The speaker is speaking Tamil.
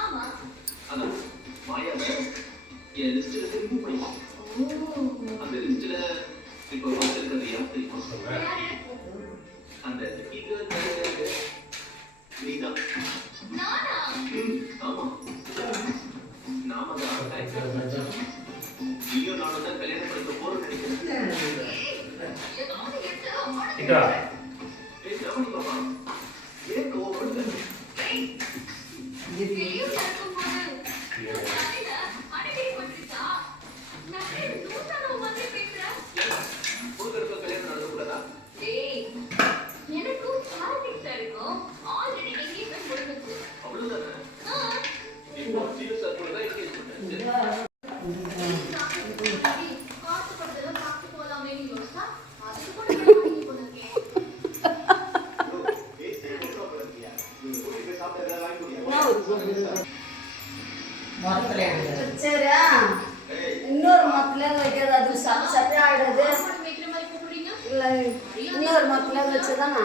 ஆமா அதான் மாயாவை என் லிஸ்ட்ல திரும்பி போயிடும். அந்த லிஸ்ட்ல இப்போ வச்சிருக்கிறது யார் தெரியுமா? அந்த நீதான். நானா? ஆமா, நாம தான். நீயும் நானும் தான் கல்யாணம் பண்ணிக்க போறோம்னு நினைக்கிறேன். ரமணி பாப்பா, ஏன் கோவப்படுது? இன்னொரு மரத்துல வைக்கிறது அது சட்டை ஆயிடுது. இல்லை இன்னொரு மரத்துல வச்சுதான்